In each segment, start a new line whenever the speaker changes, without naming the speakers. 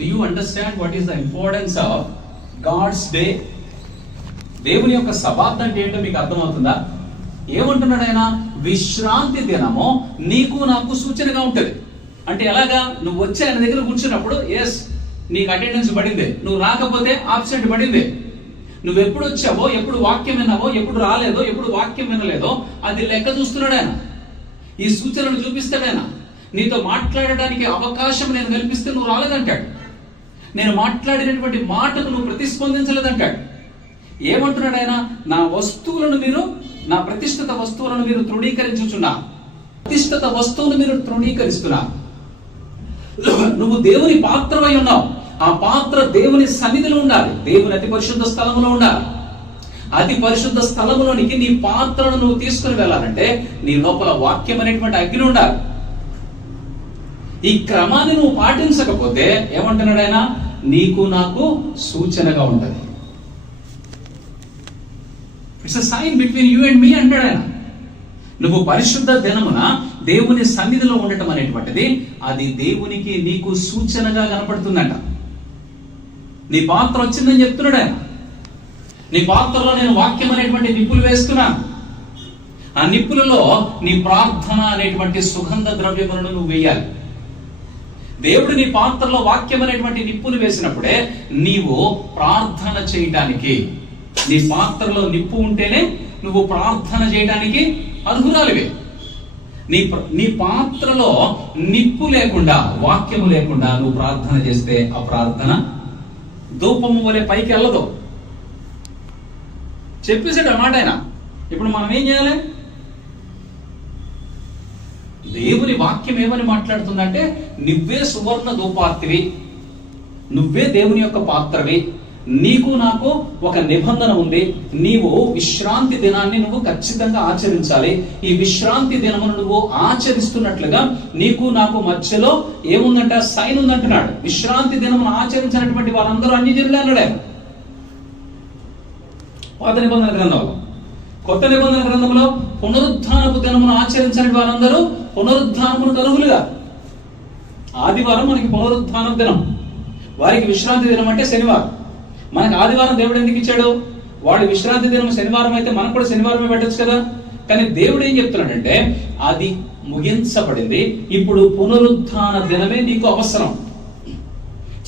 Do you understand what is the importance of God's day దేవుని యొక్క Sabbath అంటే ఏంటో మీకు అర్థమవుతుందా? ఏమంటున్నాడు ఆయన? విశ్రాంతి దినము నీకు నాకు సూచనగా ఉంటుంది. అంటే ఎలాగా? నువ్వు వచ్చి ఆయన దగ్గర కూర్చున్నప్పుడు ఎస్ నీకు అటెండెన్స్ పడింది. నువ్వు రాకపోతే ఆబ్సెంట్ పడింది. నువ్వు ఎప్పుడు వచ్చావో ఎప్పుడు వాక్యం విన్నావో ఎప్పుడు రాలేదో ఎప్పుడు వాక్యం వినలేదో అది లెక్క చూస్తున్నాడు ఆయన. ఈ సూచనలు చూపిస్తాడు ఆయన. నీతో మాట్లాడడానికి అవకాశం నేను కల్పిస్తే నువ్వు రాలేదంటాడు. నేను మాట్లాడినటువంటి మాటకు నువ్వు ప్రతిస్పందించలేదంటాడు ఏమంటున్నాడు ఆయన? నా వస్తువులను మీరు నా ప్రతిష్ఠిత వస్తువులను మీరు తృణీకరించుచున్నా. ప్రతిష్ఠిత వస్తువును మీరు తృణీకరిస్తున్నా. నువ్వు దేవుని పాత్రమై ఉన్నావు. ఆ పాత్ర దేవుని సన్నిధిలో ఉండాలి. దేవుని అతి పరిశుద్ధ స్థలంలో ఉండాలి. అతి పరిశుద్ధ స్థలములోనికి నీ పాత్రను నువ్వు తీసుకుని వెళ్ళాలంటే నీ లోపల వాక్యం అనేటువంటి అగ్ని ఉండాలి. ఈ క్రమాన్ని నువ్వు పాటించకపోతే ఏమంటున్నాడు ఆయన? నీకు నాకు సూచనగా ఉంటుంది. It's a sign between you and me అంటాడు ఆయన. నువ్వు పరిశుద్ధ దినమున దేవుని సన్నిధిలో ఉండటం అనేటువంటిది అది దేవునికి నీకు సూచనగా కనపడుతుందంట. నీ పాత్ర వచ్చిందని చెప్తున్నాడు ఆయన. నీ పాత్రలో నేను వాక్యం అనేటువంటి నిప్పులు వేస్తున్నాను ఆ నిప్పులలో నీ ప్రార్థన అనేటువంటి సుగంధ ద్రవ్యములను నువ్వు వేయాలి. దేవుడు నీ పాత్రలో వాక్యం అనేటువంటి నిప్పును వేసినప్పుడే నీవు ప్రార్థన చేయటానికి నీ పాత్రలో నిప్పు ఉంటేనే నువ్వు ప్రార్థన చేయడానికి అర్హురాలివే. నీ నీ పాత్రలో నిప్పు లేకుండా వాక్యము లేకుండా నువ్వు ప్రార్థన చేస్తే ఆ ప్రార్థన ధూపము వలె పైకి వెళ్ళదు చెప్పేసాడు అన్నమాట ఆయన. ఇప్పుడు మనం ఏం చేయాలి? దేవుని వాక్యం ఏమని మాట్లాడుతుందంటే నువ్వే సువర్ణ ధూపార్తివి నువ్వే దేవుని యొక్క పాత్రవి నీకు నాకు ఒక నిబంధన ఉంది నీవు విశ్రాంతి దినాన్ని నువ్వు ఖచ్చితంగా ఆచరించాలి. ఈ విశ్రాంతి దినమును నువ్వు ఆచరిస్తున్నట్లుగా నీకు నాకు మధ్యలో ఏముందంట? సైన్ ఉందంటున్నాడు. విశ్రాంతి దినమును ఆచరించినటువంటి వారందరూ అన్ని జిల్లా అన్నాడే. పాత నిబంధన గ్రంథంలో కొత్త నిబంధన గ్రంథంలో పునరుద్ధానపు దినమును ఆచరించని వారందరూ. పునరుద్ధానమును అర్హులుగా ఆదివారం మనకి పునరుద్ధానం దినం. వారికి విశ్రాంతి దినం అంటే శనివారం. మనకి ఆదివారం దేవుడు ఎందుకు ఇచ్చాడు? వాళ్ళు విశ్రాంతి దినం శనివారం అయితే మనకు కూడా శనివారమే పెట్టచ్చు కదా. కానీ దేవుడు ఏం చెప్తున్నాడంటే అది ముగించబడింది. ఇప్పుడు పునరుద్ధాన దినమే నీకు అవసరం.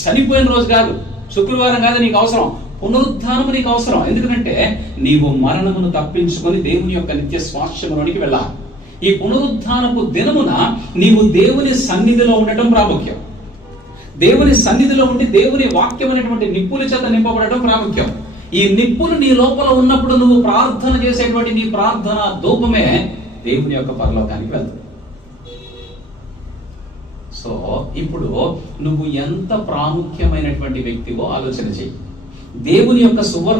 చనిపోయిన రోజు కాదు శుక్రవారం కాదు నీకు అవసరం. పునరుద్ధానము నీకు అవసరం. ఎందుకంటే నీవు మరణమును తప్పించుకొని దేవుని యొక్క నిత్య స్వాస్థ్యములోనికి వెళ్ళాలి. ఈ పునరుద్ధానపు దినమున నీవు దేవుని సన్నిధిలో ఉండటం ప్రాముఖ్యం. దేవుని సన్నిధిలో ఉండి దేవుని వాక్యం అనేటువంటి నిప్పుల చేత నింపబడటం ప్రాముఖ్యం. ఈ నిప్పులు నీ లోపల ఉన్నప్పుడు నువ్వు ప్రార్థన చేసేటువంటి నీ ప్రార్థన ధూపమే దేవుని యొక్క పరలోకానికి వెళ్తుంది. సో ఇప్పుడు నువ్వు ఎంత ప్రాముఖ్యమైనటువంటి వ్యక్తివో ఆలోచన చెయ్యి. దేవుని యొక్క సువర్ణ